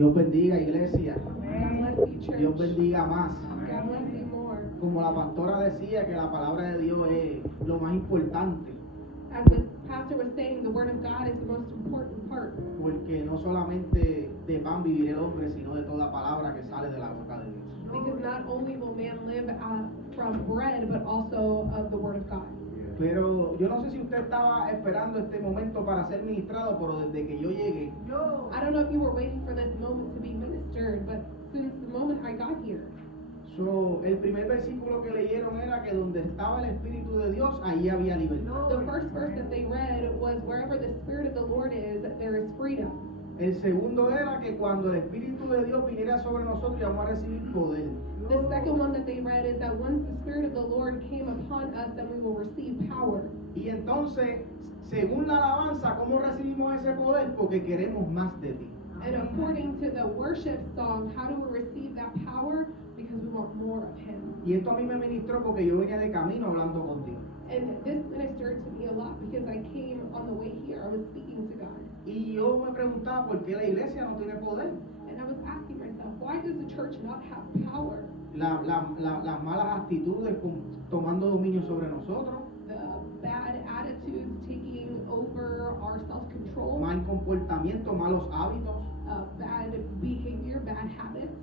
Dios bendiga, iglesia. God bless you, church. Dios bendiga más. God bless you more. Como la pastora decía, que la palabra de Dios es lo más importante, As the pastor was saying, the word of God is the most important part. porque no solamente de pan vivirá el hombre, sino de toda palabra que sale de la boca de Dios. Because not only will man live from bread, but also of the word of God. Pero yo no sé si usted estaba esperando este momento para ser ministrado, pero desde que yo llegué, I don't know if you were waiting for this moment to be ministered, but since the moment I got here, el primer versículo que leyeron era que donde estaba el Espíritu de Dios, ahí había libertad. the first verse that they read was, wherever the Spirit of the Lord is, there is freedom. El segundo era que cuando el Espíritu de Dios viniera sobre nosotros, íbamos a recibir poder. The second one that they read is that once the Spirit of the Lord came upon us, then we will receive power. Y entonces, según la alabanza, ¿cómo recibimos ese poder? Porque queremos más de ti. And according to the worship song, how do we receive that power? Because we want more of Him. Y esto a mí me ministró porque yo venía de camino hablando contigo. And this ministered to me a lot because I came on the way here, I was speaking to God. Y yo me preguntaba por qué la iglesia no tiene poder. And I was asking myself, why does the church not have power? Las malas actitudes tomando dominio sobre nosotros, The bad attitudes taking over our self-control, mal comportamiento, malos hábitos. bad behavior, bad habits.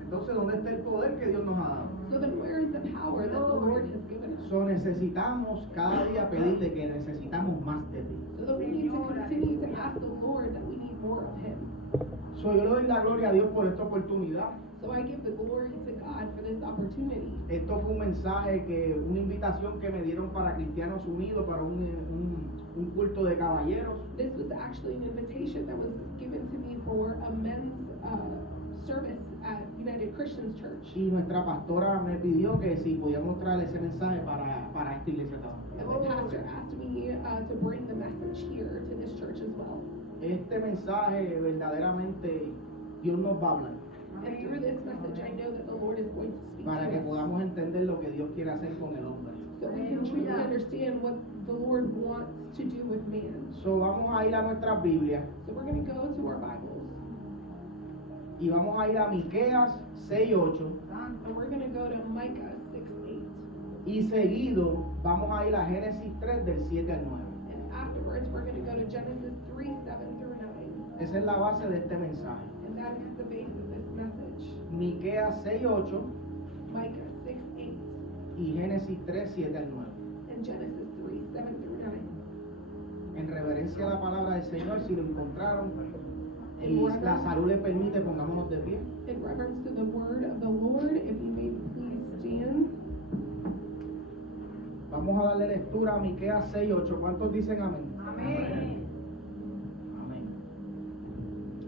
Entonces, ¿dónde está el poder que Dios nos ha dado? So then where is the power that the Lord has given us? So, necesitamos cada día pedirle que necesitamos más de ti. So that we need to continue to ask the Lord that we need more of Him. So, yo le doy la gloria a Dios por esta oportunidad. So I give the glory to God for this opportunity. Esto fue un mensaje, una invitación que me dieron para Cristianos Unidos, para un culto de caballeros. This was actually an invitation that was given to me for a men's service at United Christians Church. Y nuestra pastora me pidió que si podíamos traer ese mensaje para esta iglesia también. And the pastor asked me to bring the message here to this church as well. Este mensaje verdaderamente Dios nos va a hablar And through this message, I know that the Lord is going to speak para que to us, podamos entender lo que Dios quiere hacer con el hombre. so we can truly understand what the Lord wants to do with man. So, vamos a ir a nuestras Biblias So we're going to go to our Bibles, y vamos a ir a Miqueas 6:8 and we're going to go to Micah 6:8. y seguido vamos a ir a Génesis 3 del 7 al 9. And afterwards, we're going to go to Genesis 3:7-9. Esa es la base de este mensaje. And that is the base of this message. Miqueas 6:8 Micah 6:8 y Génesis 3, 7 al 9. and Genesis 3:7-9. En reverencia a la palabra del Señor, si lo encontraron y la salud le permite, pongámonos de pie. In reverence to the word of the Lord, if you may please stand. Vamos a darle lectura a Miqueas 6:8. ¿Cuántos dicen amén? Amén. Amén.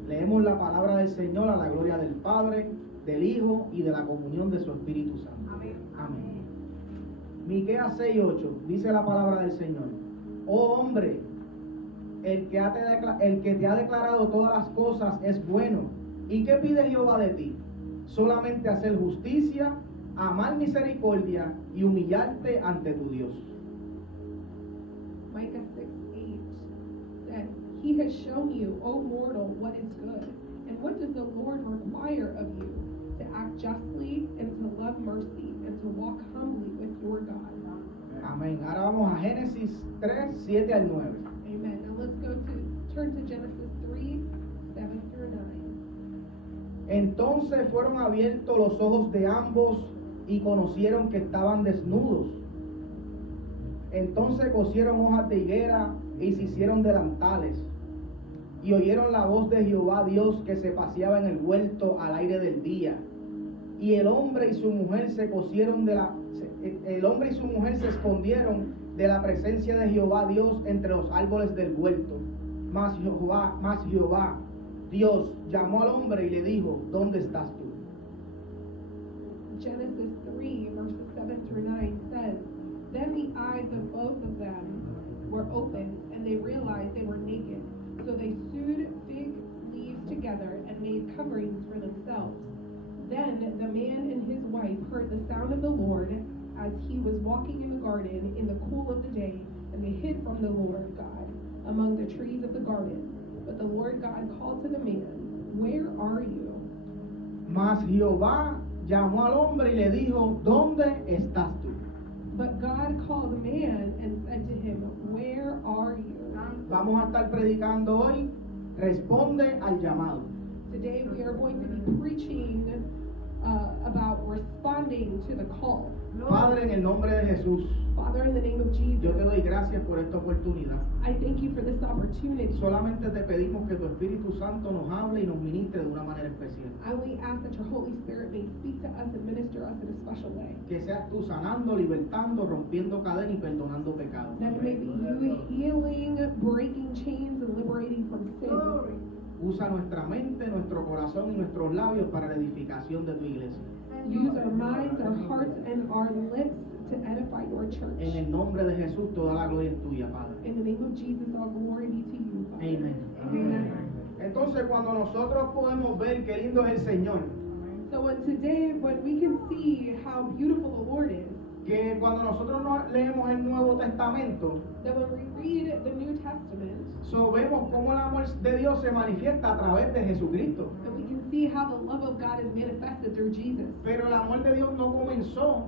Leemos la palabra del Señor a la gloria del Padre, del Hijo y de la comunión de su Espíritu Santo. Amén. Amén. Miqueas 6:8 dice la palabra del Señor: Oh hombre, el que te ha declarado todas las cosas es bueno. ¿Y qué pide Jehová de ti? Solamente hacer justicia, amar misericordia y humillarte ante tu Dios. Micah 6:8 says, He has shown you, O mortal, what is good. And what does the Lord require of you? To act justly and to love mercy and to walk humbly with your God. Amén. Ahora vamos a Génesis 3, 7 al 9. Amen. Now let's turn to Genesis 3:7-9. Entonces fueron abiertos los ojos de ambos y conocieron que estaban desnudos. Entonces cosieron hojas de higuera y se hicieron delantales. Y oyeron la voz de Jehová Dios que se paseaba en el huerto al aire del día. Y el hombre y su mujer se escondieron de la presencia de Jehová Dios entre los árboles del huerto. Mas Jehová Dios llamó al hombre y le dijo: ¿Dónde estás tú? Genesis 3:7-9 says, Then the eyes of both of them were opened, and they realized they were naked. So they sewed fig leaves together and made coverings for themselves. Then the man and his wife heard the sound of the Lord as he was walking in the garden in the cool of the day, and they hid from the Lord God among the trees of the garden. But the Lord God called to the man, Where are you? Mas Jehová llamó al hombre y le dijo, ¿dónde estás tú? But God called man and said to him, Where are you? Vamos a estar predicando hoy, responde al llamado. Today we are going to be preaching about responding to the call. Padre, en el nombre de Jesús, Father, in the name of yo te Jesus, doy gracias por esta oportunidad. I thank you for this opportunity. Solamente te pedimos que tu Espíritu Santo nos hable y nos ministre de una manera especial. I only ask that your Holy Spirit may speak to us and minister us in a special way. Que seas tú sanando, libertando, rompiendo cadenas y perdonando pecados. That it may be you healing, breaking chains, and liberating from sin. Usa nuestra mente, nuestro corazón y nuestros labios para la edificación de tu iglesia. Use our minds, our hearts, and our lips to edify your church. En el nombre de Jesús, toda la gloria es tuya, Padre. In the name of Jesus, all glory be to you, Father. Amén. Amen. Entonces, cuando nosotros podemos ver qué lindo es el Señor, So when we can see how beautiful the Lord is, que cuando nosotros leemos el Nuevo Testamento, that when we read the New Testament, vemos cómo el amor de Dios se manifiesta a través de Jesucristo. and we can see how the love of God is manifested through Jesus. Pero el amor de Dios no comenzó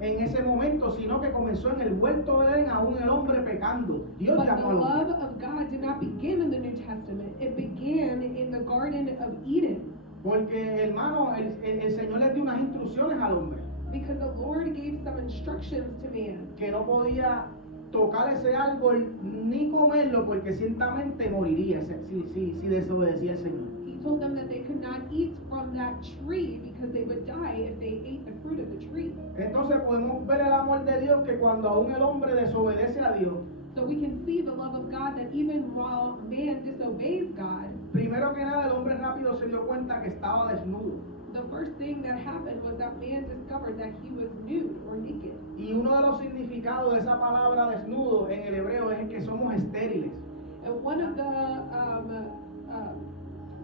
en ese momento, sino que comenzó en el huerto de Edén, aún el hombre pecando. Dios But llamó the al love hombre. of God did not begin in the New Testament. It began in the Garden of Eden. Porque, hermano, el Señor le dio unas instrucciones al hombre, Because the Lord gave some instructions to man que no podía tocar ese árbol ni comerlo, porque ciertamente moriría si desobedecía al Señor. He told them that they could not eat from that tree because they would die if they ate the fruit of the tree. Entonces podemos ver el amor de Dios, que cuando aún el hombre desobedece a Dios, So we can see the love of God, that even while man disobeys God, primero que nada el hombre rápido se dio cuenta que estaba desnudo. the first thing that happened was that man discovered that he was nude or naked. Y uno de los significados de esa palabra desnudo en el hebreo es que somos estériles. And one of the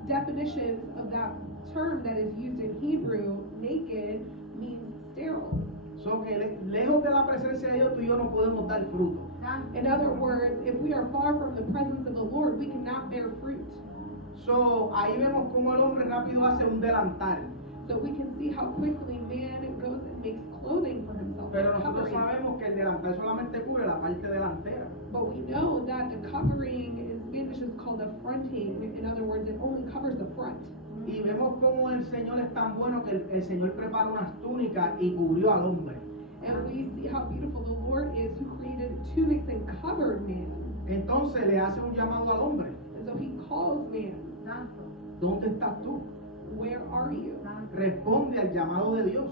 definitions of that term that is used in Hebrew, naked, means sterile. So que lejos de la presencia de Dios, tú y yo no podemos dar fruto. In other words, if we are far from the presence of the Lord, we cannot bear fruit. So ahí vemos cómo el hombre rápido hace un delantal. So we can see how quickly man goes and makes clothing for himself. Pero nosotros covering. sabemos que el delantal solamente cubre la parte delantera. But we know that the covering in Spanish is called a fronting. In other words, it only covers the front. Y vemos cómo el Señor es tan bueno que el Señor preparó unas túnicas y cubrió al hombre. And we see how beautiful the Lord is, who created tunics and covered man. Entonces le hace un llamado al hombre. And so he calls man, ¿Dónde estás tú? where are you? Responde al llamado de Dios.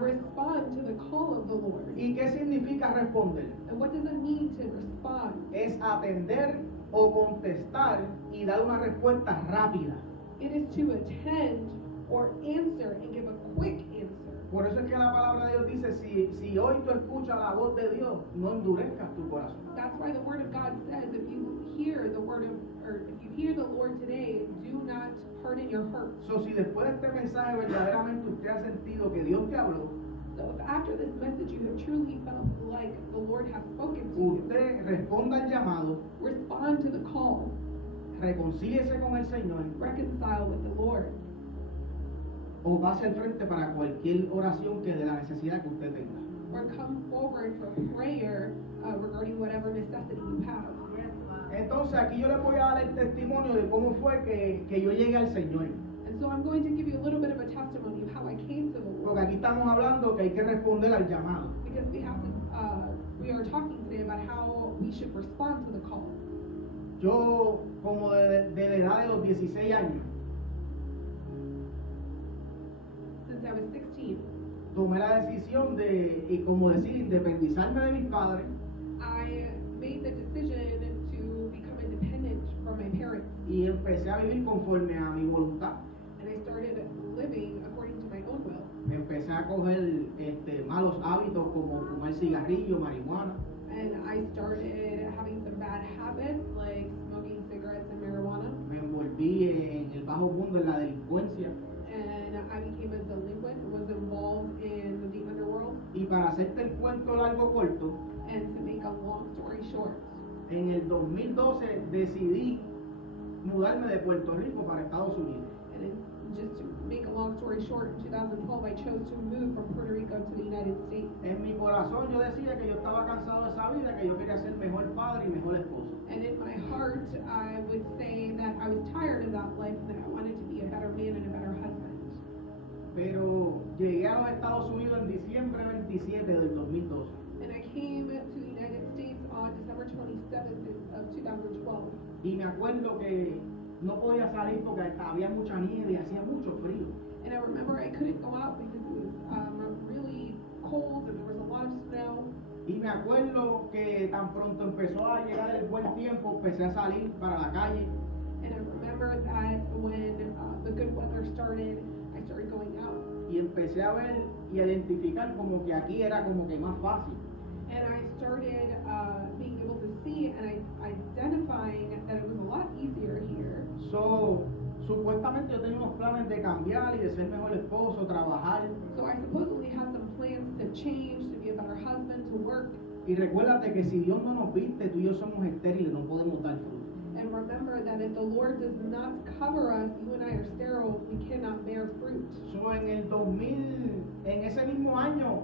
Respond to the call of the Lord. ¿Y qué significa responder? And what does it mean to respond? Es atender o contestar y dar una respuesta rápida. It is to attend or answer and give a quick answer. Por eso es que la palabra de Dios dice, si hoy tú escuchas la voz de Dios, no endurezcas tu corazón. That's why the word of God says, if you hear the Lord today, do not harden your heart. So, si después de este mensaje verdaderamente usted ha sentido que Dios te habló, So if after this message you have truly felt like the Lord has spoken to you, usted responda al llamado, respond to the call, reconcíliese con el Señor reconcile with the Lord, o pase al frente para cualquier oración que de la necesidad que usted tenga. or come forward for prayer regarding whatever necessity you have. Entonces aquí yo le voy a dar el testimonio de cómo fue que yo llegué al Señor. And so I'm going to give you a little bit of a testimony of how I came to the Porque Lord. aquí estamos hablando que hay que responder al llamado. Because we are talking today about how we should respond to the call. Yo, como de la edad de los 16 años, Since I was 16, tomé la decisión de, y como decir, independizarme de mis padres I made the decision to become independent from my parents. y empecé a vivir conforme a mi voluntad. And I started living according to my own will. Empecé a coger malos hábitos como fumar cigarrillo, marihuana. And I started having some bad habits like smoking cigarettes and marijuana. Me envolví en el bajo mundo, en la delincuencia. And I became a delinquent, was involved in the underworld. Y para hacerte el cuento largo corto, And to make a long story short, en el 2012 decidí mudarme de Puerto Rico para Estados Unidos. and just to make a long long story short, in 2012 I chose to move from Puerto Rico to the United States. En mi corazón yo decía que yo estaba cansado de esa vida, que yo quería ser mejor padre y mejor esposo. And in my heart, I would say that I was tired of that life and that I wanted to be a better man and a better husband. Pero llegué a los Estados Unidos en diciembre 27 del 2012. And I came to the United States on December 27th of 2012. Y me acuerdo que no podía salir porque había mucha nieve y hacía mucho frío. And I remember I couldn't go out because it was really cold and there was a lot of snow. Y me acuerdo que tan pronto empezó a llegar el buen tiempo, empecé a salir para la calle. And I remember that when the good weather started, I started going out. Y empecé a ver y a identificar como que aquí era como que más fácil. And I started being able to see and identifying that it was a lot easier here. Supuestamente yo tenía unos planes de cambiar y de ser mejor esposo, trabajar. So I supposedly had some plans to change, to be a better husband, to work. Y recuérdate que si Dios no nos viste, tú y yo somos estériles, no podemos dar fruto. And remember that if the Lord does not cover us, you and I are sterile, we cannot bear fruit. En el 2000, en ese mismo año,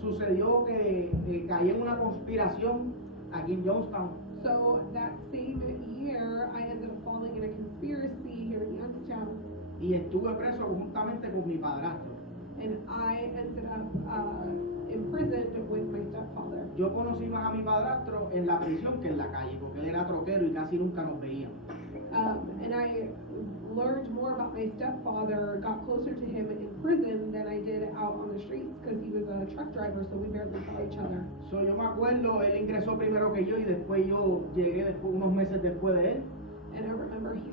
sucedió que caí en una conspiración aquí en Youngstown. So that same year, I ended up falling in a conspiracy here in Youngstown. Y estuve preso juntamente con mi padrastro. And I ended up imprisoned with my stepfather. Yo conocí más a mi padrastro en la prisión que en la calle, porque él era troquero y casi nunca nos veíamos. And I learned more about my stepfather, got closer to him in prison than I did out on the streets because he was a truck driver, so we barely saw each other. So yo me acuerdo, él ingresó primero que yo y después yo llegué unos meses después de él. And I remember he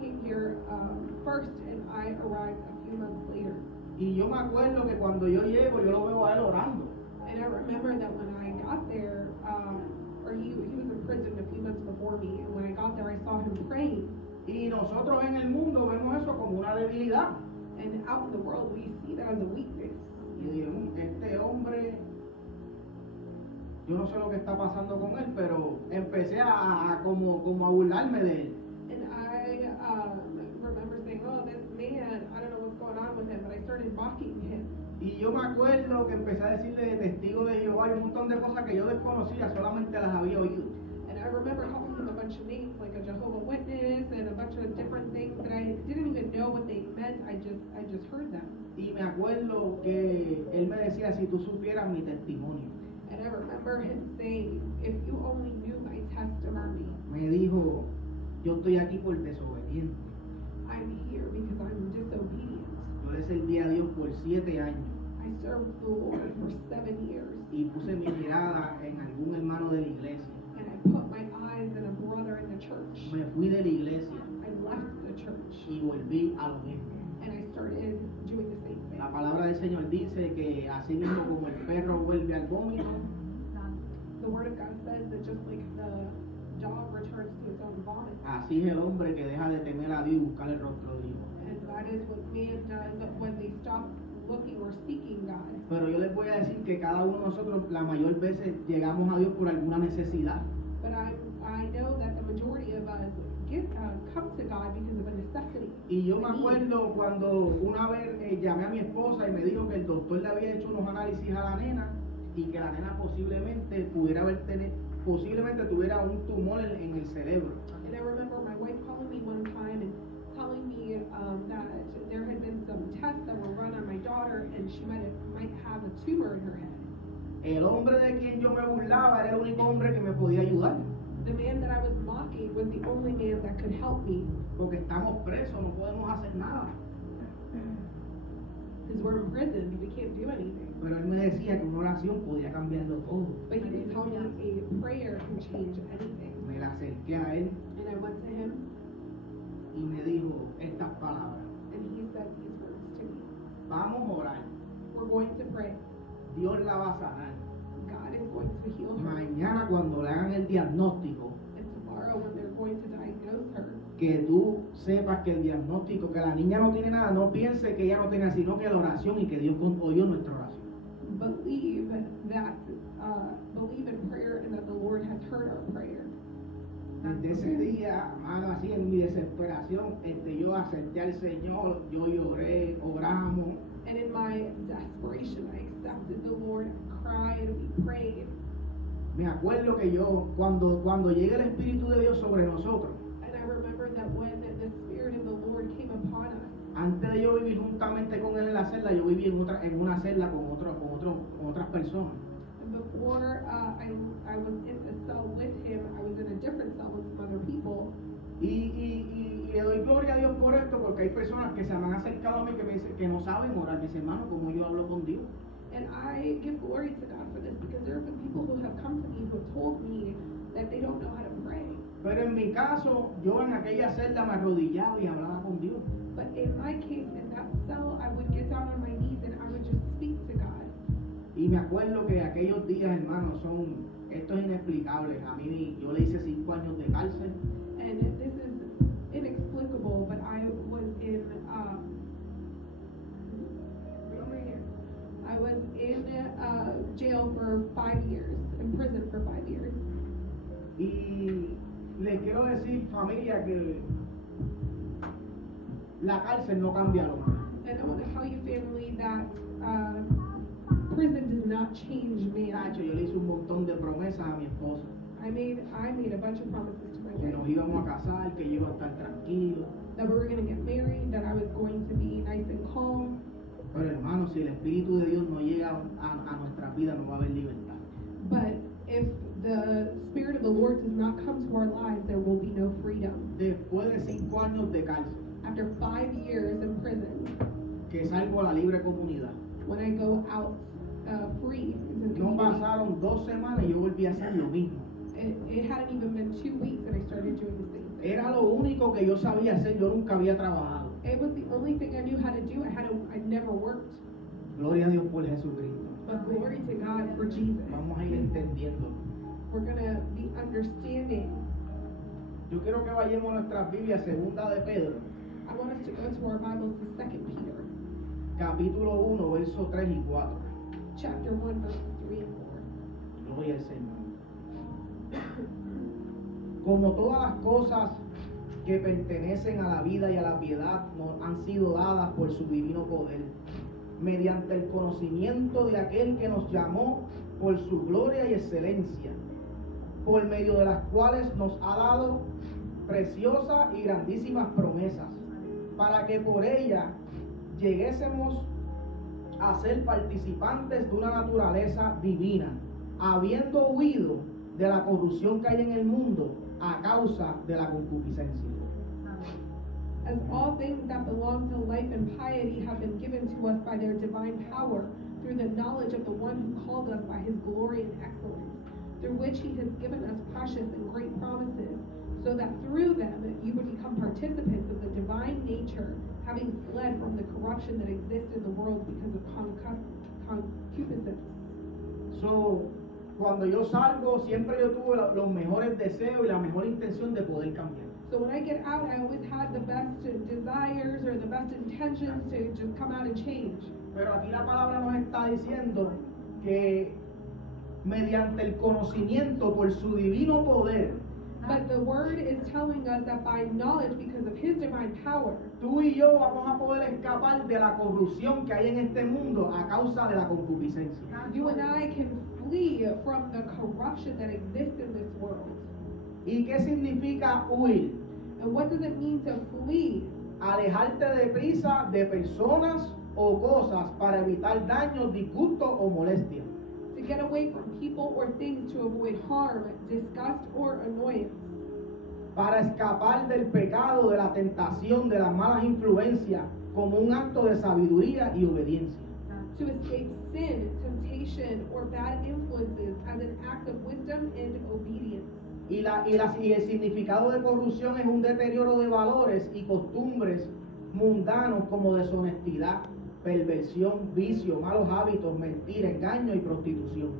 came here first, and I arrived a few months later. Y yo me acuerdo que cuando yo llego, yo lo veo a él orando. And I remember that when I got there, he was in prison a few months before me, and when I got there, I saw him praying. Y nosotros en el mundo vemos eso como una debilidad. And out in the world, we see that as a weakness. Y digo, este hombre, yo no sé lo que está pasando con él, pero empecé como a burlarme de él. And I remember saying, oh, this man, I don't know what's going on with him, but I started mocking him. Y yo me acuerdo que empecé a decirle de testigo de Jehová y un montón de cosas que yo desconocía, solamente las había oído. And I remember calling him a bunch of names, like a Jehovah Witness and a bunch of different things that I didn't even know what they meant. I just heard them. Y me acuerdo que él me decía, si tú supieras mi testimonio. And I remember him saying, if you only knew my testimony. Me dijo, yo estoy aquí por desobediente. I'm here because I'm disobedient. Yo le serví a Dios por 7 años. I served the Lord for 7 years. Y puse mi mirada en algún hermano de la iglesia. And I put my eyes in a brother in the church. Me fui de la iglesia I left the church. y volví a lo mismo. And I started doing the same thing. La palabra del Señor dice que así mismo como el perro vuelve al vómito, The word of God says that just like the dog returns to its own vomit, así es el hombre que deja de temer a Dios y buscar el rostro de Dios. and that is what man does when they stop looking or seeking God. Pero yo les voy a decir que cada uno de nosotros la mayor veces llegamos a Dios por alguna necesidad. But I know that the majority of us come to God because of a necessity. Y yo me a need. acuerdo cuando una vez llamé a mi esposa y me dijo que el doctor le había hecho unos análisis a la nena y que la nena posiblemente tuviera un tumor en el cerebro. And I remember my wife calling me one time and telling me that there had been some tests that were run on my daughter and she might have a tumor in her head. El hombre de quien yo me burlaba era el único hombre que me podía ayudar. The man that I was mocking was the only man that could help me. Porque estamos presos, no podemos hacer nada. Because we're in prison, we can't do anything. Pero él me decía que una oración podía cambiarlo todo. But he would tell me a prayer can change anything. Me la acerqué a él And I went to him y me dijo estas palabras. and he said these words to me. Vamos a orar. We're going to pray. Dios la va a sanar. God is going to heal her. Mañana cuando le hagan el diagnóstico, And tomorrow when they're going to diagnose her, que tú sepas que el diagnóstico, que la niña no tiene nada, no piense que ella no tenga, sino que la oración y que Dios oyó nuestra oración. believe in prayer and that the Lord has heard our prayer. Desde ese día, hermano, así en mi desesperación, yo acepté al Señor, yo lloré, oramos. And in my desperation, I accepted the Lord, cried, we prayed. Me acuerdo que yo, cuando llega el Espíritu de Dios sobre nosotros, And I remember that when the Spirit of the Lord came upon us, antes de yo vivir juntamente con él en la celda, yo viví en una celda con otras personas. and before I was in the cell with him, I was in a different cell with some other people. Y le doy gloria a Dios por esto, porque hay personas que se me han acercado a mí que me dicen que no saben orar. Me dicen, hermano, ¿cómo yo hablo con Dios? And I give glory to God for this because there have been people who have come to me who have told me that they don't know how to pray. Pero en mi caso, yo en aquella celda me arrodillaba y hablaba con Dios. But in my case, in that cell, I would get down on my knees and I would just speak to God. Y me acuerdo que aquellos días, hermano, esto es inexplicable. A mí, yo le hice 5 años de cárcel. And this is inexplicable, but I was in over here. I was in jail for 5 years, in prison for 5 years. Y les quiero decir, familia, que la cárcel no cambia al hombre. And I want to tell you, family, that prison does not change me. Nacho, yo le hice un montón de promesas a mi esposa. I made a bunch of promises to my Que nos wife íbamos a casar, que yo iba a estar tranquilo. that we were going to get married, that I was going to be nice and calm. Pero hermano, si el Espíritu de Dios no llega a nuestra vida, no va a haber libertad. But if the Spirit of the Lord does not come to our lives, there will be no freedom. Después de 5 años de cárcel, After 5 years in prison, que salgo a la libre comunidad, when I go out free into the no community, pasaron 2 semanas y yo volví a hacer lo mismo. it hadn't even been 2 weeks that I started doing the same thing. Era lo único que yo sabía hacer, yo nunca había trabajado. It was the only thing I knew how to do. I'd never worked. Gloria a Dios por Jesucristo. But glory to God for Jesus. Vamos a ir entendiendo. We're gonna be understanding. Yo quiero que vayamos a nuestras Biblias, segunda de Pedro, I want us to go to our Bibles to 2 Peter, capítulo 1, versos 3 y 4. chapter 1, verses 3 and 4. Gloria al Señor. Como todas las cosas que pertenecen a la vida y a la piedad nos han sido dadas por su divino poder, mediante el conocimiento de aquel que nos llamó por su gloria y excelencia, por medio de las cuales nos ha dado preciosas y grandísimas promesas, para que por ella lleguésemos a ser participantes de una naturaleza divina, habiendo huido de la corrupción que hay en el mundo a causa de la concupiscencia. As all things that belong to life and piety have been given to us by their divine power, through the knowledge of the one who called us by his glory and excellence, through which he has given us precious and great promises, so that through them you would become participants of the divine nature, having fled from the corruption that exists in the world because of concupiscence. So, cuando yo salgo, siempre yo tuve los mejores deseos y la mejor intención de poder cambiar. So when I get out, I always had the best desires or the best intentions to just come out and change. Pero aquí la palabra nos está diciendo que mediante el conocimiento por su divino poder, But the word is telling us that by knowledge, because of his divine power, tú y yo vamos a poder escapar de la corrupción que hay en este mundo a causa de la concupiscencia. you and I can flee from the corruption that exists in this world. ¿Y qué significa huir? And what does it mean to flee? Alejarte deprisa de personas o cosas para evitar daños, disgustos o molestias. To get away from people or things to avoid harm, disgust, or annoyance. Para escapar del pecado, de la tentación, de las malas influencias, como un acto de sabiduría y obediencia. To escape sin, temptation, or bad influences as an act of wisdom and obedience. Y el significado de corrupción es un deterioro de valores y costumbres mundanos como deshonestidad, perversión, vicio, malos hábitos, mentira, engaño y prostitución.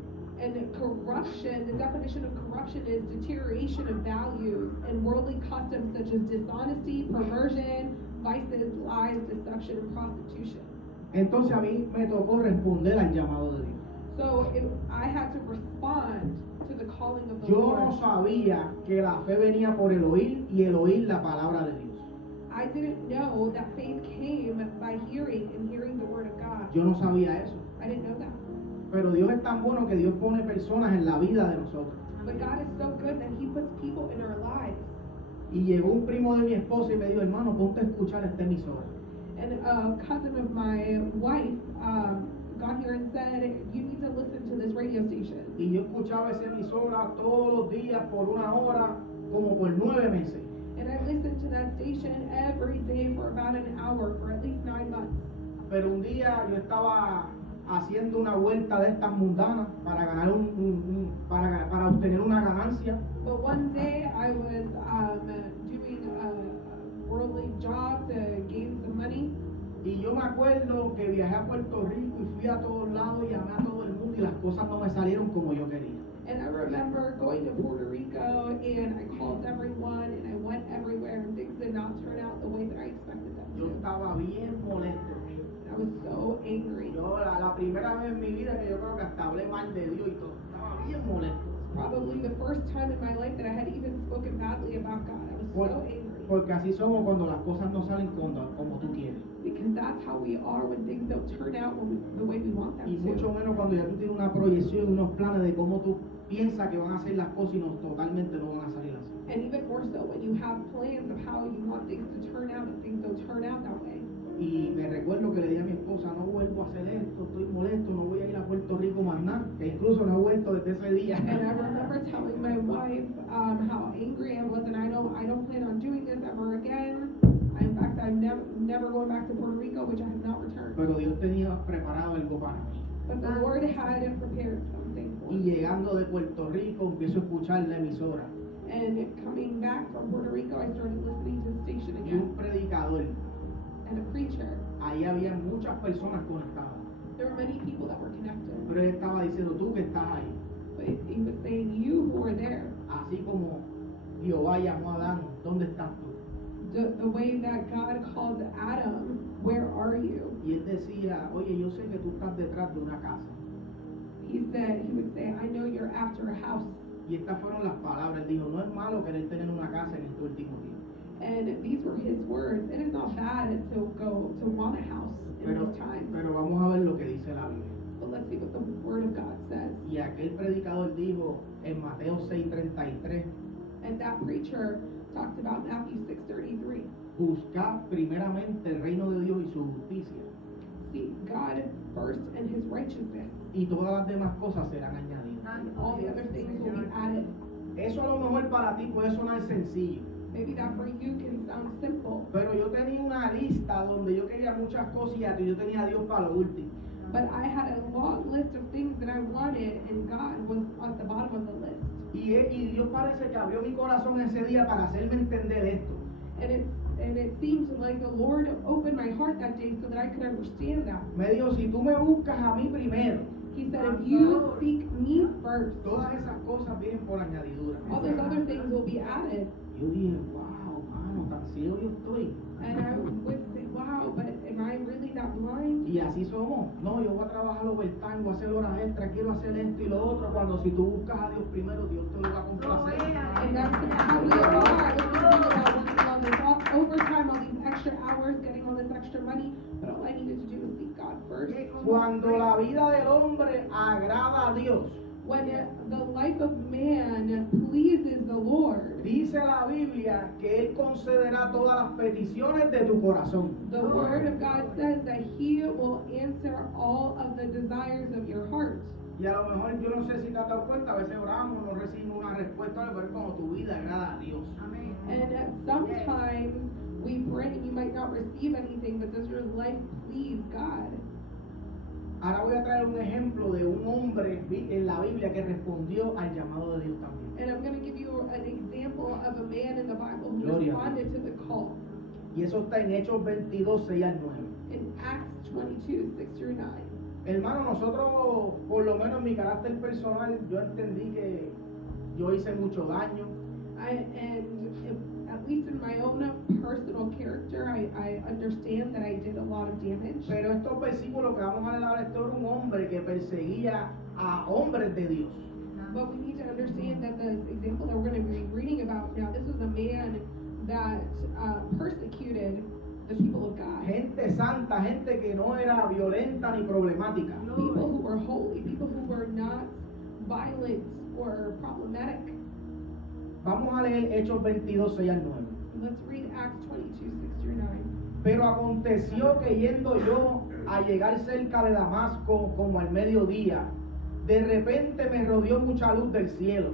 And corruption, the definition of corruption is deterioration of values and worldly customs such as dishonesty, perversion, vices, lies, deception, and prostitution. Entonces a mí me tocó responder al llamado de Dios. So I had to respond to the calling of the Yo Lord. no sabía que la fe venía por el oír y el oír la palabra de Dios. I didn't know that faith came by hearing and hearing the word of God. Yo no sabía eso. I didn't know that. Pero Dios es tan bueno que Dios pone personas en la vida de nosotros. But God is so good that He puts people in our lives. Y llegó un primo de mi esposa y me dijo, hermano, ponte a escuchar esta emisora. And a cousin of my wife got here and said, you need to listen to this radio station. Y yo escuchaba esa emisora todos los días por 1 hora, como por 9 meses. And I listened to that station every day for about an hour for at least 9 months. Pero un día yo estaba haciendo una vuelta de estas mundanas para ganar para obtener una ganancia. But one day I was doing a worldly job to gain some money. Y yo me acuerdo que viajé a Puerto Rico y fui a todos lados y llamé a todo el mundo y las cosas no me salieron como yo quería. And I remember going to Puerto Rico and I called everyone and I went everywhere and things did not turn out the way that I expected them Yo to. estaba bien molesto. I was so angry. Yo la primera vez en mi vida que yo creo que hasta hablé mal de Dios y todo, estaba bien molesto. Probably the first time in my life that I had even spoken badly about God. I was so angry. Porque así somos cuando las cosas no salen como tú quieres. Because that's how we are when things don't turn out the way we want them Y mucho to. menos cuando ya tú tienes una proyección, unos planes de cómo tú piensas que van a hacer las cosas y totalmente no van a salir así. And even more so when you have plans of how you want things to turn out and things don't turn out that way. Y me recuerdo que le dije a mi esposa, no vuelvo a hacer esto, estoy molesto, no voy a ir a Puerto Rico más nada, que incluso no he vuelto desde ese día. And I remember telling my wife how angry I was, and I don't plan on doing this ever again. In fact, I'm never going back to Puerto Rico, which I have not returned. Pero Dios tenía preparado algo para mí. But the Lord had prepared something for Y me. llegando de Puerto Rico empiezo a escuchar la emisora. And coming back from Puerto Rico, I started listening to the station Y again. un predicador, And a preacher. ahí había muchas personas conectadas. There were many people that were connected. Pero él estaba diciendo, tú que estás ahí. But he was saying, you who are there, Así como Jehová llamó a Adán, ¿dónde estás tú? the way that God called Adam, where are you? Y él decía, oye, yo sé que tú estás detrás de una casa. He would say, I know you're after a house. Y estas fueron las palabras. Él dijo, no es malo querer tener una casa en este último tiempo. And these were his words. It is not bad to want a house in Pero, these times. pero vamos a ver lo que dice la Biblia. But let's see what the word of God says. Y aquel predicador dijo en Mateo 6:33, And that preacher talked about Matthew 6:33. buscad primeramente el reino de Dios y su justicia, Seek God first and his righteousness, y todas las demás cosas serán añadidas. and all the other things will be added. Eso a lo mejor para ti puede sonar sencillo, Maybe that for you can sound simple, pero yo tenía una lista donde yo quería muchas cosas y yo tenía a Dios para lo último. but I had a long list of things that I wanted, and God was at the bottom of the list. Y Dios parece que abrió mi corazón ese día para hacerme entender esto. And it seemed like the Lord opened my heart that day so that I could understand that. Me dijo, si tú me buscas a mí primero, He said, if you seek me first, todas esas cosas vienen por añadidura. all those other things will be added. Yo dije, wow, mano, tan ciego yo estoy. And I would say, wow, but am I really that blind? Y así somos. No, yo voy a trabajar overtime, voy a hacer horas extras, quiero hacer esto y lo otro. Cuando si tú buscas a Dios primero, Dios te lo va a complacer. And that's how we are. I was thinking about working all this overtime, all these extra hours, getting all this extra money. But all I needed to do was seek God first. Cuando la vida del hombre agrada a Dios, When the life of man pleases the Lord, dice la Biblia que Él concederá todas las peticiones de tu corazón. the Word of God says that He will answer all of the desires of your heart. Y a lo mejor yo no sé si te has dado cuenta, a veces oramos, no recibimos una respuesta, pero es como tu vida agrada a Dios. And sometimes we pray and you might not receive anything, but does your life please God? Ahora voy a traer un ejemplo de un hombre en la Biblia que respondió al llamado de Dios también. And I'm going to give you an example of a man in the Bible who Gloria a responded to the call Y eso está en Hechos 22, 6 al 9. in Acts 22, 6 through 9. Hermano, nosotros, por lo menos en mi carácter personal, yo entendí que yo hice mucho daño. At least in my own personal character, I understand that I did a lot of damage. Pero estos versículos que vamos a leer ahora, esto era un hombre que perseguía a hombres de Dios. But we need to understand that the example that we're going to be reading about now, this was a man that persecuted the people of God. Gente santa, gente que no era violenta ni problemática. People who were holy, people who were not violent or problematic. Vamos a leer Hechos 22, 6 al 9. Let's read Acts 22, 6 through 9. Pero aconteció que yendo yo a llegar cerca de Damasco como al mediodía, de repente me rodeó mucha luz del cielo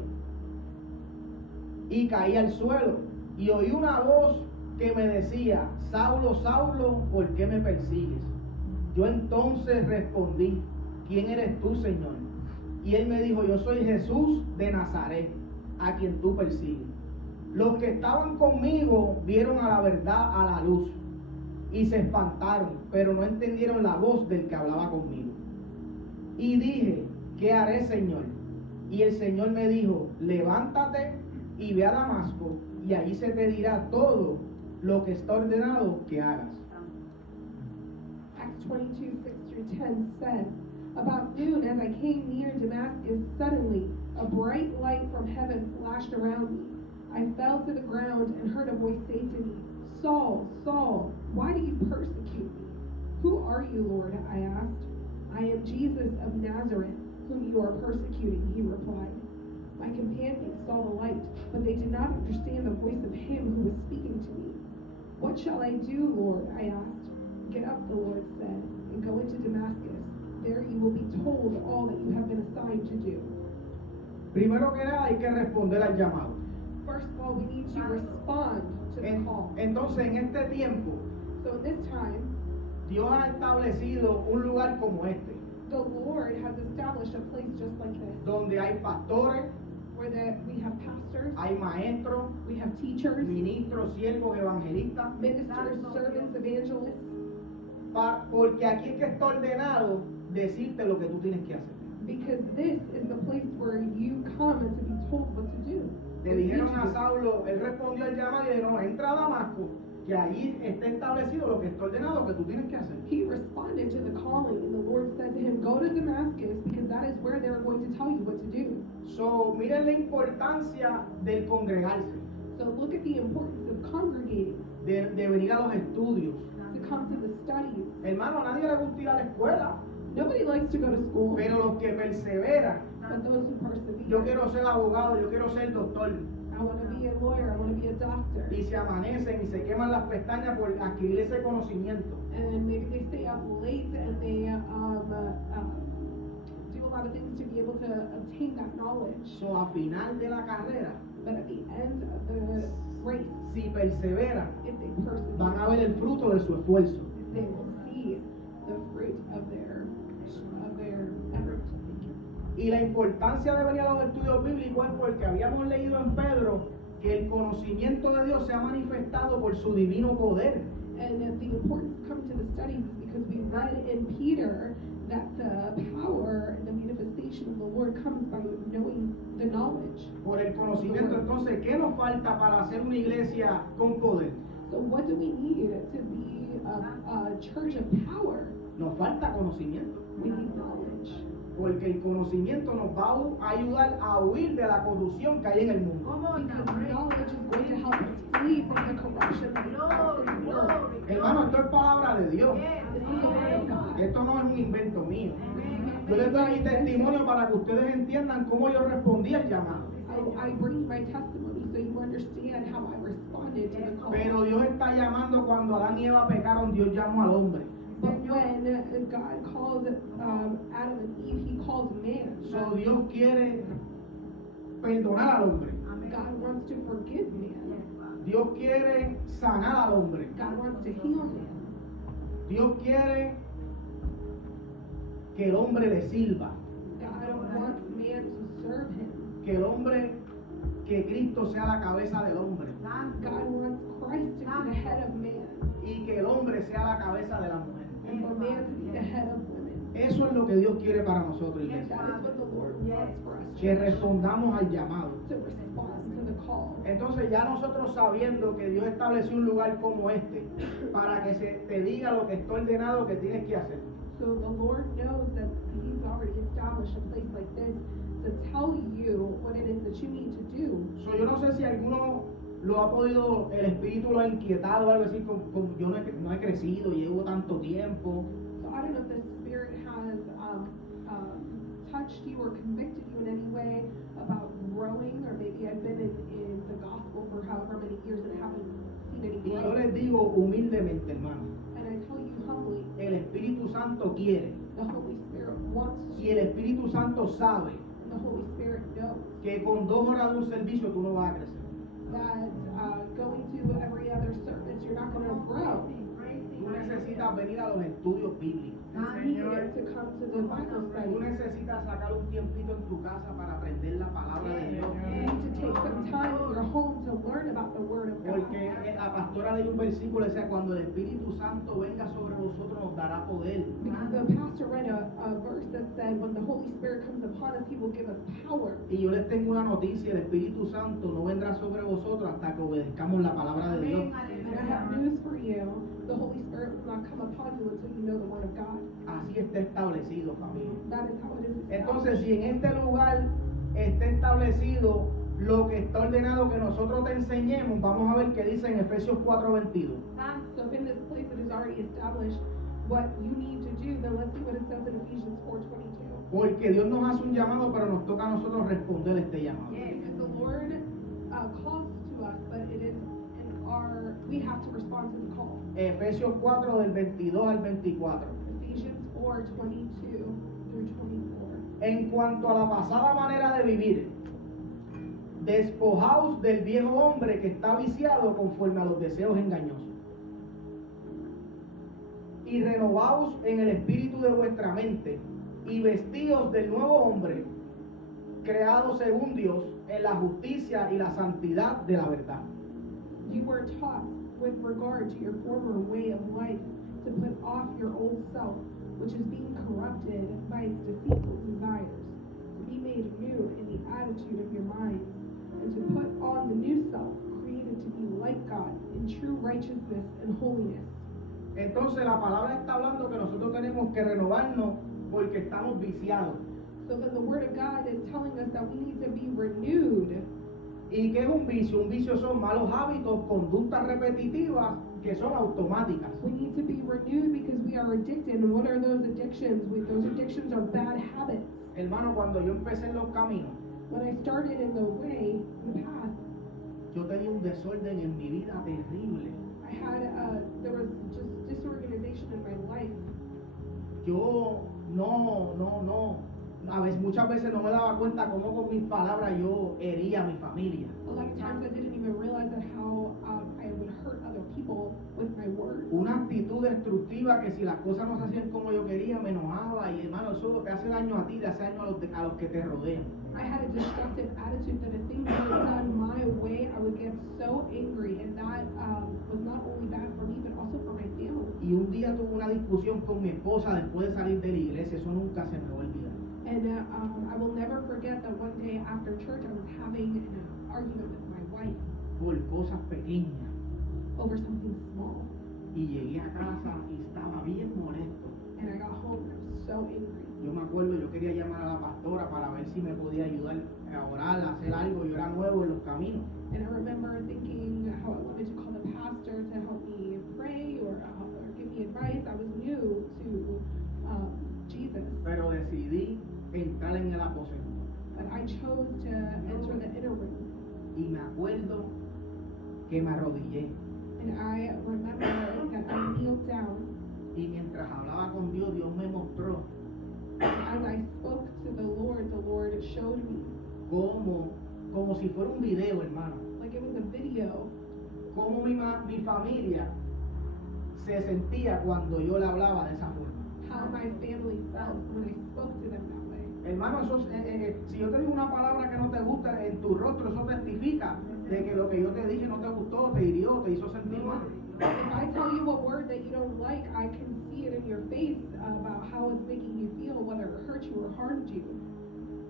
y caí al suelo y oí una voz que me decía: Saulo, Saulo, ¿por qué me persigues? Yo entonces respondí: ¿quién eres tú, Señor? Y él me dijo: yo soy Jesús de Nazaret, a quien tú persigues. Los que estaban conmigo vieron a la verdad a la luz y se espantaron, pero no entendieron la voz del que hablaba conmigo. Y dije: ¿qué haré, Señor? Y el Señor me dijo: levántate y ve a Damasco, y allí se te dirá todo lo que está ordenado que hagas. Acts 22, 6 through 10 says, about noon, as I came near Damascus, suddenly a bright light from heaven flashed around me. I fell to the ground and heard a voice say to me, Saul, Saul, why do you persecute me? Who are you, Lord? I asked. I am Jesus of Nazareth, whom you are persecuting, he replied. My companions saw the light, but they did not understand the voice of him who was speaking to me. What shall I do, Lord? I asked. Get up, the Lord said, and go into Damascus. There you will be told all that you have been assigned to do. Primero que nada hay que responder al llamado. First of all, we need to respond to the call. Entonces, en este tiempo, So in this time, Dios ha establecido un lugar como este, the Lord has established a place just like this, donde hay pastores, where we have pastors, hay maestros, we have teachers, ministros, siervos, evangelistas, ministers, servants, evangelists, porque aquí es que está ordenado decirte lo que tú tienes que hacer. because this is the place where you come and to be told what to do. Le dijeron a Saulo, él respondió al llamado y dijo: no, entra a Damasco, que ahí está establecido lo que está ordenado que tú tienes que hacer. He responded to the calling, and the Lord said to him, go to Damascus, because that is where they're going to tell you what to do. So, miren la importancia del congregarse, So look at the importance of congregating, de venir a los estudios. to come to the studies. Hermano, a nadie le gusta ir a la escuela, Nobody likes to go to school, pero los que perseveran, but those who persevere. yo quiero ser abogado, yo quiero ser doctor, I want to be a lawyer, I want to be a doctor. y se amanecen y se queman las pestañas por adquirir ese conocimiento. And maybe they stay up late and they do a lot of things to be able to obtain that knowledge. So, a final de la carrera, But at the end of the race, si perseveran, if they persevere, van a ver el fruto de su esfuerzo. they will see the fruit of their effort. Y la importancia de venir a los estudios bíblicos es porque habíamos leído en Pedro que el conocimiento de Dios se ha manifestado por su divino poder. And the importance of coming to the studies is because we read in Peter that the power and the manifestation of the Lord comes by knowing the knowledge. Por el conocimiento. Entonces, ¿qué nos falta para hacer una iglesia con poder? So what do we need to be a church of power? Nos falta conocimiento. We need knowledge. Porque el conocimiento nos va a ayudar a huir de la corrupción que hay en el mundo. Because knowledge is going to help us flee from the corruption that is in the world. Hermano, esto es palabra de Dios. This is the word of God. Esto no es un invento mío. Yo les doy mi testimonio para que ustedes entiendan cómo yo respondí al llamado. I bring my testimony so you understand how I responded to the call. Pero Dios está llamando cuando Adán y Eva pecaron, Dios llamó al hombre. But when God called Adam and Eve, He called man. So, Dios quiere perdonar al hombre. God wants to forgive man. Dios quiere sanar al hombre. God wants to heal man. Dios quiere que el hombre le sirva. God wants man to serve Him. Que el hombre, que Cristo sea la cabeza del hombre. God wants Christ to be the head of man, Y que el hombre sea la cabeza de la mujer. and for man to be the head of women. Eso es lo que Dios quiere para nosotros, And iglesia. that is what the Lord wants for us, Que respondamos al llamado. to respond to the call. Entonces, ya nosotros sabiendo que Dios estableció un lugar como este para que se te diga lo que está ordenado que tienes que hacer. So the Lord knows that these has already established a place like this to tell you what it is that you need to do. So, yo no sé si alguno lo ha podido, el espíritu lo ha inquietado o algo así, como yo no he crecido, llevo tanto tiempo. So I don't know if the Spirit has touched you or convicted you in any way about growing, or maybe I've been in the gospel for however many years and haven't seen any Y yo growth. les digo humildemente, hermano, And I tell you humbly, el Espíritu Santo quiere the Holy Spirit wants y el Espíritu Santo sabe and the Holy Spirit knows que con 2 horas de un servicio tú no vas a crecer. that going to every other service, you're not going to grow. Tú necesitas venir a los estudios bíblicos. You need to come to the Bible Tú study. necesitas sacar un tiempito en tu casa para aprender la palabra de Dios. You need to take some time in your home to learn about the Word of God. Porque la pastora leyó un versículo, decía, cuando el Espíritu Santo venga sobre vosotros nos dará poder. Because the pastor read a verse that said, when the Holy Spirit comes upon us, He will give us power. Y yo les tengo una noticia, el Espíritu Santo no vendrá sobre vosotros hasta que obedezcamos la palabra de Dios. And I have news for you. The Holy Spirit will not come upon you until you know the Word of God. Así está establecido, familia. That is how it is established. Entonces, si en este lugar está establecido lo que está ordenado que nosotros te enseñemos, vamos a ver qué dice en Efesios 4:22. So if in this place it is already established what you need to do, then let's see what it says in Ephesians 4:22. Porque Dios nos hace un llamado, pero nos toca a nosotros responder este llamado. Because the Lord calls to us, but it is we have to respond to the call. Efesios 4 del 22 al 24. Ephesians 4:22 through 24. En cuanto a la pasada manera de vivir, despojaos del viejo hombre que está viciado conforme a los deseos engañosos. Y renovaos en el espíritu de vuestra mente, y vestíos del nuevo hombre, creado según Dios en la justicia y la santidad de la verdad. You were taught with regard to your former way of life to put off your old self, which is being corrupted by its deceitful desires, to be made new in the attitude of your minds, and to put on the new self, created to be like God in true righteousness and holiness. Entonces la palabra está hablando que nosotros tenemos que renovarnos porque estamos viciados. So then the Word of God is telling us that we need to be renewed. ¿Y qué es un vicio? Un vicio son malos hábitos, conductas repetitivas que son automáticas. We need to be renewed because we are addicted. And what are those addictions? Those addictions are bad habits. Hermano, cuando yo empecé en los caminos, When I started in the way, in the path, yo tenía un desorden en mi vida terrible. I had there was just disorganization in my life. Yo muchas veces no me daba cuenta cómo con mis palabras yo hería a mi familia. A lot of times I didn't even realize that how I would hurt other people with my words. Una actitud destructiva que si las cosas no se hacían como yo quería me enojaba, y hermano, eso te hace daño a ti, te hace daño a los que te rodean. I had a destructive attitude that if things weren't done my way, I would get so angry, and that was not only bad for me, but also for my family. Y un día tuve una discusión con mi esposa después de salir de la iglesia, eso nunca se me va a olvidar. And I will never forget that one day after church, I was having an argument with my wife Por cosas pequeñas. over something small, Y llegué a casa y estaba bien molesto. and I got home and I was so angry. Yo me acuerdo, yo quería llamar a la pastora para ver si me podía ayudar a orar, a hacer algo. Yo era nuevo en los caminos. And I remember thinking how I wanted to call the pastor to help me pray or give me advice. I was new to Jesus, Pero decidí entrar en el aposento. but I chose to enter the inner room. Y me acuerdo que me arrodillé. And I remember that I kneeled down. Y mientras hablaba con Dios, Dios me mostró As I spoke to the Lord showed me, como si fuera un video, hermano, like it was a video, cómo mi familia se sentía cuando yo le hablaba de esa forma. how my family felt when I spoke to them that way. Hermano, eso, si yo te digo una palabra que no te gusta en tu rostro, eso testifica de que lo que yo te dije no te gustó, te hirió, te hizo sentir mal. If I tell you a word that you don't like, I can see it in your face about how it's making you feel, whether it hurt you or harmed you.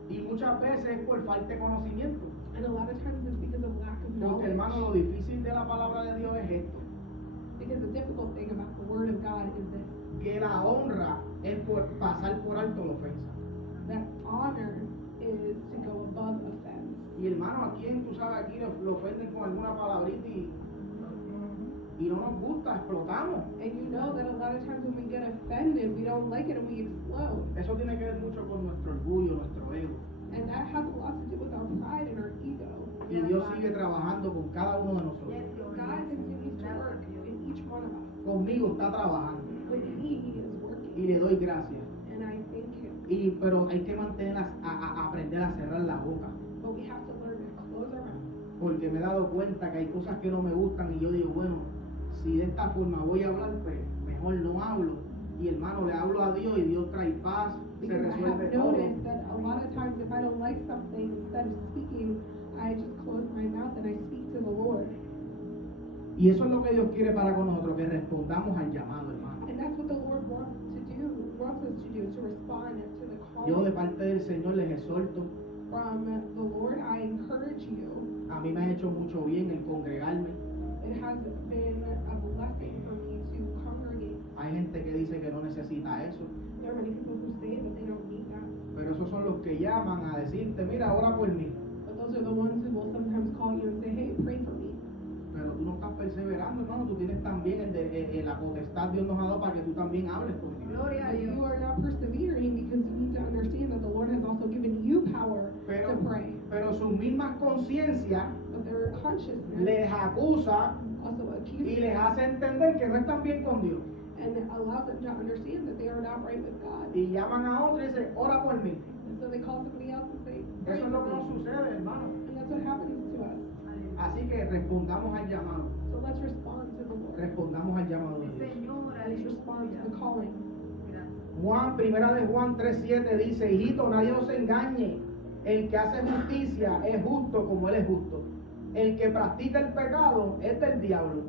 Y muchas veces es por falta de conocimiento. And a lot of times it's because of lack of Porque, knowledge. hermano, lo difícil de la palabra de Dios es esto: Because the difficult thing about the Word of God is this, que la honra es por pasar por alto la ofensa. That honor is to go above offense. Y hermano, ¿a quién tú sabes aquí lo ofenden con alguna palabrita y no nos gusta, explotamos? And you know that a lot of times when we get offended, we don't like it and we explode. Eso tiene que ver mucho con nuestro orgullo, nuestro ego. And that has a lot to do with our pride and our ego. Y Dios sigue trabajando con cada uno de nosotros. God continues to work in each one of us. Conmigo está trabajando With me, He is y working. le doy gracias. And I thank Him. Pero hay que mantener a aprender a cerrar la boca. But we have to learn to close our mouth. Porque me he dado cuenta que hay cosas que no me gustan y yo digo, bueno, si de esta forma voy a hablar, pues mejor no hablo. Y hermano, le hablo a Dios y Dios trae paz, se Because I resuelve have todo. noticed that a lot of times if I don't like something, instead of speaking, I just close my mouth and I speak to the Lord. Y eso es lo que Dios quiere para con nosotros, que respondamos al llamado, hermano. And that's what the Lord wants us to do, to respond to the Yo de call parte del Señor les exhorto. from the Lord. I encourage you. A mí me ha hecho mucho bien el congregarme. It has been a blessing for me to congregate. Hay gente que dice que no necesita eso. There are many people who say that they don't need that. Pero esos son los que llaman a decirte, mira, ora por mí. But those are the ones who will sometimes call you and say, hey, pray for me. Pero tú no estás perseverando, hermano. Tú tienes también la potestad Dios nos ha dado para que tú también hables por mí. But you are not persevering because you need to understand that the Lord has also given you power to pray. Pero sus mismas conciencias But their consciousness les acusa also y accuses les them hace entender que no están bien con Dios. and allows them to understand that they are not right with God. Y llaman a otro y dicen, ora por mí. And so they call somebody else and say, pray Eso es for lo que nos me. sucede, hermano. And that's what happens to us. Así que respondamos al llamado. So let's respond to the Lord. Respondamos al llamado de Dios. Let's respond to the calling. Primera de Juan 3:7 dice, hijito, nadie os engañe. El que hace justicia es justo como él es justo. El que practica el pecado es del diablo,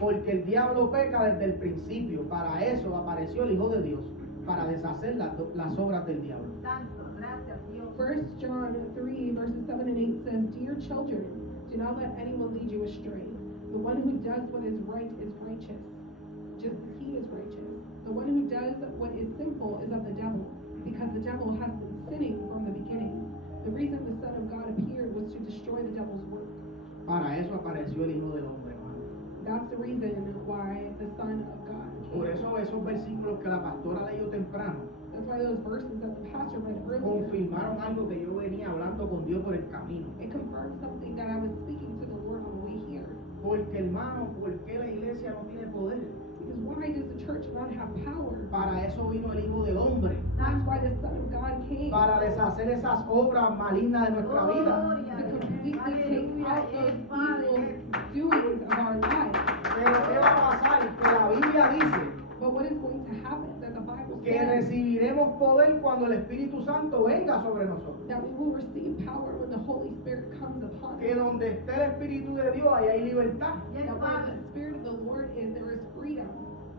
porque el diablo peca desde el principio. Para eso apareció el Hijo de Dios, para deshacer las obras del diablo. Santo, gracias Dios. 1 John 3 verses 7 and 8 says, Dear children, do not let anyone lead you astray. The one who does what is right is righteous, just as he is righteous. The one who does what is sinful is of the devil, because the devil has been sinning from the beginning. The reason the Son of God appeared was to destroy the devil's work. Para eso apareció el Hijo del Hombre, hermano. That's the reason why the Son of God Por came. eso esos versículos que la pastora leyó temprano That's why those verses that the pastor read earlier, confirmaron algo que yo venía hablando con Dios por el camino. it confirms something that I was speaking to the Lord on the way here. Porque hermano, ¿por qué la iglesia no tiene poder? Because why does the church not have power? Para eso vino el Hijo del Hombre, That's why the Son of God came. para deshacer esas obras malignas de nuestra vida. To completely take out those evil doings of our lives. Pero ¿qué va a pasar? Que la Biblia dice But what is going to happen? That the Bible que says recibiremos poder cuando el Espíritu Santo venga sobre nosotros. that we will receive power when the Holy Spirit comes upon Que us. donde esté el Espíritu de Dios, ahí hay libertad. That where the Spirit of the Lord is, there is freedom.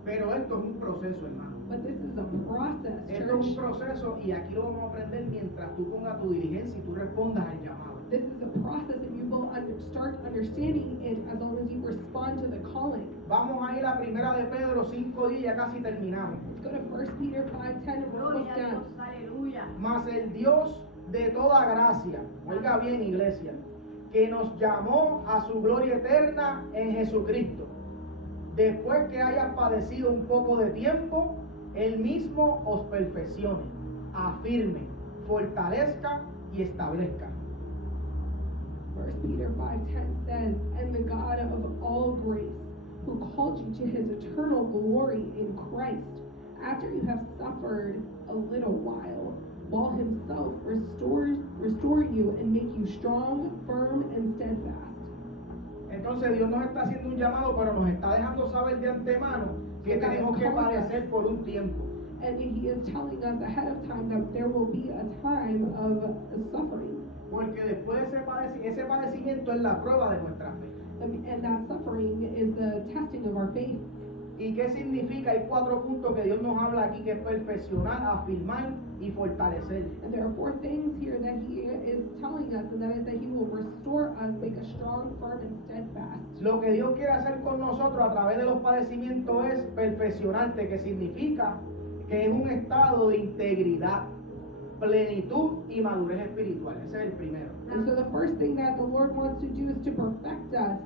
Pero esto es un proceso, hermano. But this is a process, Esto es un church. proceso y aquí lo vamos a aprender mientras tú pongas tu diligencia y tú respondas al llamado. This is a process, and you will start understanding it as long as you respond to the calling. Vamos a ir a primera de Pedro 5:10, ya casi terminamos. Let's go to 1 Peter 5:10 and we're almost Gloria a done. Dios, aleluya. Mas el Dios de toda gracia, oiga bien iglesia, que nos llamó a su gloria eterna en Jesucristo. Después que hayas padecido un poco de tiempo, Él mismo os perfeccione, afirme, fortalezca y establezca. 1 Peter 5:10 says, And the God of all grace, who called you to his eternal glory in Christ, after you have suffered a little while himself restore you and make you strong, firm, and steadfast. Entonces Dios nos está haciendo un llamado, pero nos está dejando saber de antemano que tenemos que padecer por un tiempo. And he is telling us ahead of time that there will be a time of suffering. Porque después de ese padecimiento es la prueba de nuestra fe. And that suffering is the testing of our faith. ¿Y qué significa? Hay 4 puntos que Dios nos habla aquí, que es perfeccionar, afirmar y fortalecer. And there are 4 things here that he is telling us, and that is that he will restore us, make us strong, firm, and steadfast. Lo que Dios quiere hacer con nosotros a través de los padecimientos es perfeccionarte, que significa que es un estado de integridad, plenitud y madurez espiritual. Ese es el primero. And so the first thing that the Lord wants to do is to perfect us.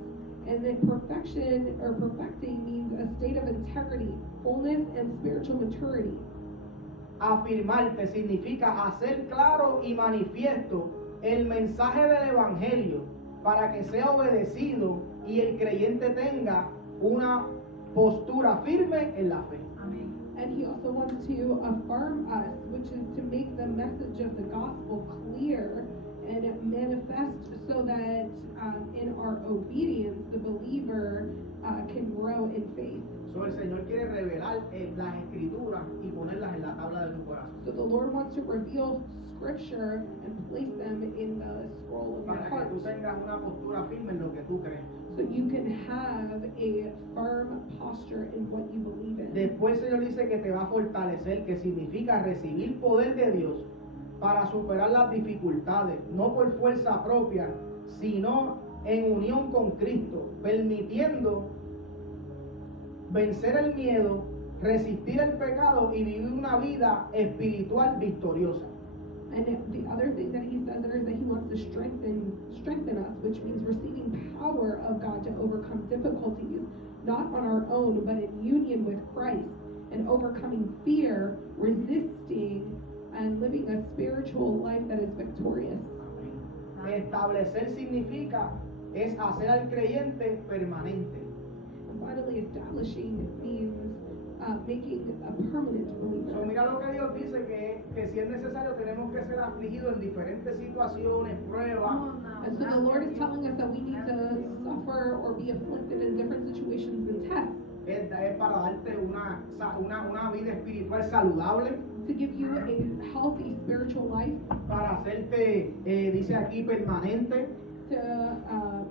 And then perfection or perfecting means a state of integrity, fullness, and spiritual maturity. Afirmarte significa hacer claro y manifiesto el mensaje del Evangelio para que sea obedecido y el creyente tenga una postura firme en la fe. Amén. And he also wants to affirm us, which is to make the message of the gospel clear and manifest so that in our obedience, the believer can grow in faith. So, el Señor quiere revelar las escrituras y ponerlas en la tabla de tu corazón. So the Lord wants to reveal scripture and place them in the scroll of your Para que heart, tú tengas una postura firme en lo que tú crees. so you can have a firm posture in what you believe in. Después el Señor dice que te va a fortalecer, que significa recibir poder de Dios para superar las dificultades, no por fuerza propia, sino en unión con Cristo, permitiendo vencer el miedo, resistir el pecado y vivir una vida espiritual victoriosa. And the other thing that he says there is that he wants to strengthen us, which means receiving power of God to overcome difficulties, not on our own, but in union with Christ, and overcoming fear, resisting, and living a spiritual life that is victorious. Establecer significa es hacer al creyente permanente. And finally, establishing means making a permanent So, believer. mira lo que Dios dice, que si es necesario tenemos que ser afligidos en diferentes situaciones, pruebas. And so the Lord is telling us that we need to suffer or be afflicted in different situations and tests Es para darte una vida espiritual saludable, to give you a healthy spiritual life, para hacerte, dice aquí, permanente, to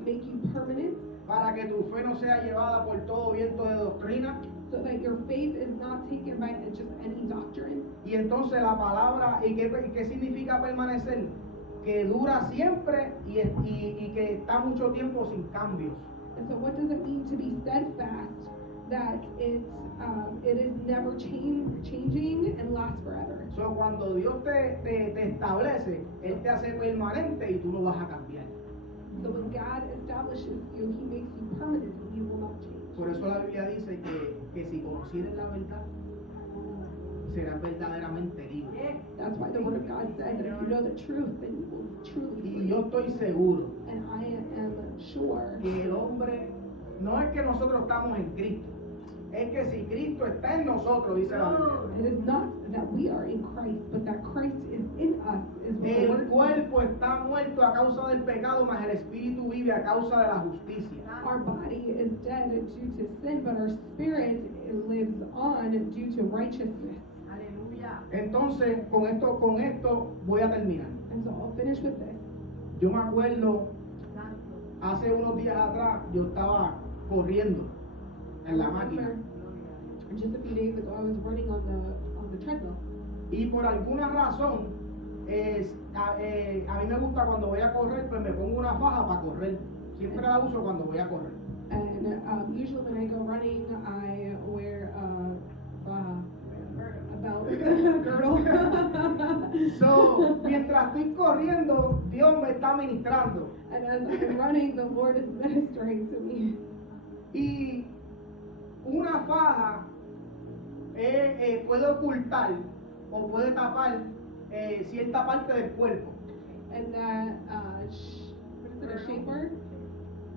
make you permanent, para que tu fe no sea llevada por todo viento de doctrina. so that your faith is not taken by just any doctrine. Y entonces la palabra, ¿y qué significa permanecer? Que dura siempre y que está mucho tiempo sin cambios. And so what does it mean to be steadfast? That it is never changing and lasts forever. So, cuando Dios te establece, Él te hace permanente y tú no vas a cambiar. So when God establishes you, he makes you permanent and you will not change. Por eso la Biblia dice que si conocieres la verdad, serás verdaderamente libre. That's why the word of God says that if you know the truth, then you will be truly Y free. yo estoy seguro And I am sure que el hombre, no es que nosotros estamos en Cristo, es que si Cristo está en nosotros, dice la Biblia, it is not that we are in Christ, but that Christ is in us, is what the el word says. cuerpo está muerto a causa del pecado, mas el espíritu vive a causa de la justicia. Our body is dead due to sin, but our spirit lives on due to righteousness. Aleluya. Entonces, con esto voy a terminar. And so I'll finish with this. Yo me acuerdo, Santo. hace unos días atrás, yo estaba corriendo en la máquina. Just a few days ago, I was running on the treadmill. Y por alguna razón, a mí me gusta cuando voy a correr, pues me pongo una faja para correr. Siempre la uso cuando voy a correr. And usually when I go running, I wear a belt, girdle. So, mientras estoy corriendo, Dios me está ministrando. And as I'm running, the Lord is ministering to me. Y una faja puede ocultar o puede tapar cierta parte del cuerpo. And that, what is it, a shaper?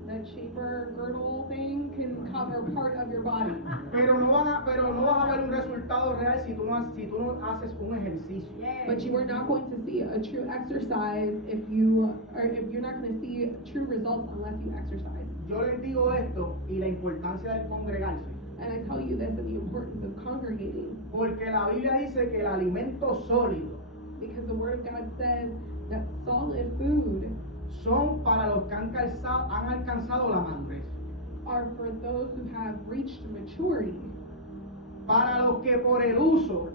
That shaper girdle thing can cover part of your body. Pero no vas a ver un resultado real si tú no haces un ejercicio. But you are not going to see a true exercise if you're not going to see true results unless you exercise. Yo les digo esto y la importancia del congregarse. And I tell you this and the importance of congregating, Porque la Biblia dice que el alimento sólido because the Word of God says that solid food son para los que han alcanzado la madurez. are for those who have reached maturity. para los que por el uso,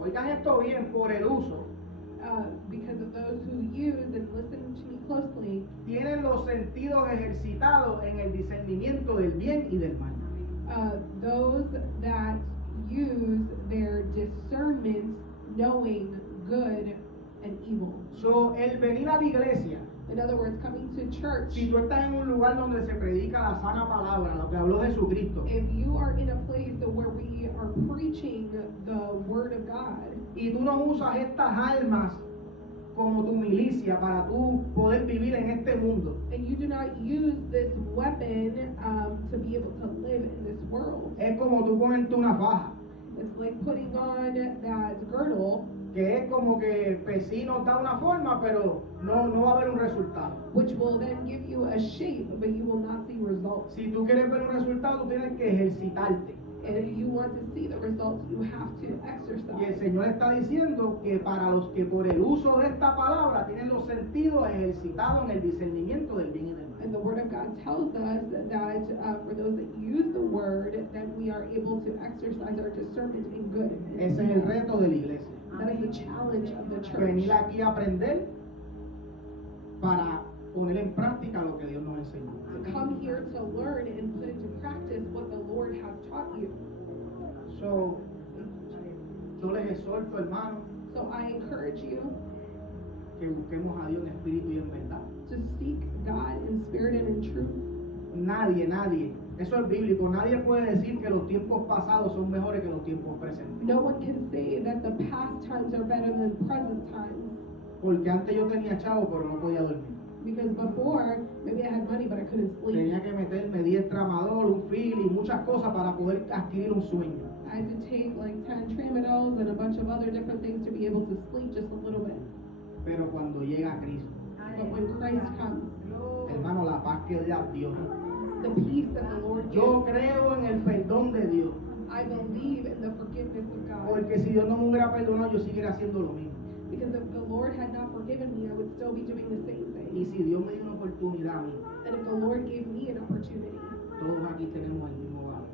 oigan esto bien, por el uso, because of those who use, and listen to me closely, tienen los sentidos ejercitados en el discernimiento del bien y del mal. those that use their discernment knowing good and evil. So, el venir a la iglesia, In other words, coming to church, si tú estás en un lugar donde se predica la sana palabra, lo que habló Jesucristo, if you are in a place where we are preaching the word of God, y tú no usas estas almas como tu milicia para tú poder vivir en este mundo, and you do not use this weapon to be able to live in this world, es como tú ponerte una faja, it's like putting on that girdle, que es como que pues sí nos da una forma, pero no va a haber un resultado. which will then give you a shape, but you will not see results. Si tú quieres ver un resultado, tú tienes que ejercitarte. And if you want to see the results, you have to Y el exercise. Señor está diciendo que para los que por el uso de esta palabra tienen los sentidos ejercitados en el discernimiento del bien y del mal. And the Word of God tells us that for those that use the Word, that we are able to exercise our discernment in good. and Ese es el evil. reto de la iglesia. That is the challenge of the church. Venir aquí a aprender para poner en práctica lo que Dios nos enseñó. To come here to learn and put into practice what the Lord has taught you. So, yo les exhorto, hermanos, So I encourage you que busquemos a Dios en espíritu y en verdad. to seek God in spirit and in truth. Nadie, eso es bíblico, nadie puede decir que los tiempos pasados son mejores que los tiempos presentes. No one can say that the past times are better than present times. Porque antes yo tenía chavo, pero no podía dormir. Because before, maybe I had money, but I couldn't sleep. Tenía que meterme 10 tramadol, un fil y muchas cosas para poder adquirir un sueño. I had to take like 10 tramadols and a bunch of other different things to be able to sleep just a little bit. Pero cuando llega Cristo, But when Christ comes, hermano, la paz que da Dios. the peace that the Lord Yo gives, creo en el perdón de Dios. I believe in the forgiveness of God. Porque si Dios no me hubiera perdonado, yo siguiera haciendo lo mismo. Because if the Lord had not forgiven me, I would still be doing the same Y thing. si Dios me dio una oportunidad a mí, And if the Lord gave me an opportunity, todos aquí tenemos el mismo valor.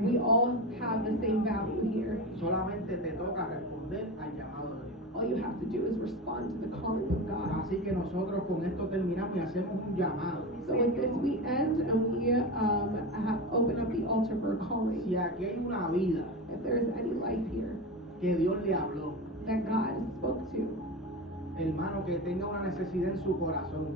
we all have the same value here. Solamente te toca responder al llamado de Dios. All you have to do is respond to the calling of God. Así que nosotros con esto terminamos y hacemos un llamado. So with this we end and we have opened up the altar for a calling. Si aquí hay una vida If there is any life here que Dios le habló, that God spoke to, hermano, que tenga una necesidad en su corazón,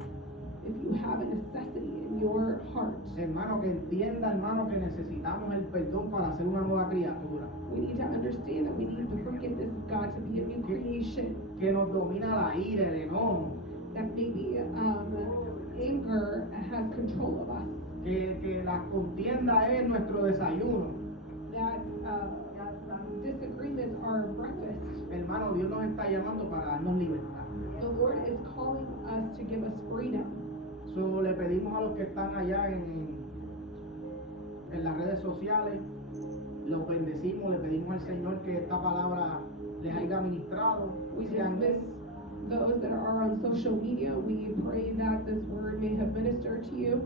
if you have a necessity in your heart, hermano, que entienda, hermano, que necesitamos el perdón para ser una nueva criatura, we need to understand that we need the forgiveness of God to be a new creation. que nos domina la ira, el enojo, That maybe anger has control of us. que la contienda es nuestro desayuno. That disagreements are breakfast. Hermano, Dios nos está llamando para darnos libertad. The Lord is calling us to give us freedom. So, le pedimos a los que están allá en las redes sociales, los bendecimos, le pedimos al Señor que esta palabra les haya ministrado. We Sean- dismiss those that are on social media. We pray that this word may have ministered to you.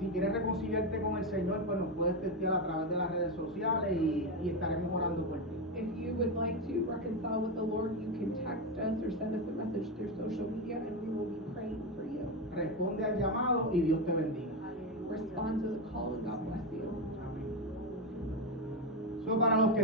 Si quieres reconciliarte con el Señor, pues nos puedes testear a través de las redes sociales y estaremos orando por ti. If you would like to reconcile with the Lord, you can text us or send us a message through social media and we will be praying for you. Responde al llamado y Dios te bendiga. Respond to the call and God bless you. Amén. So, para los que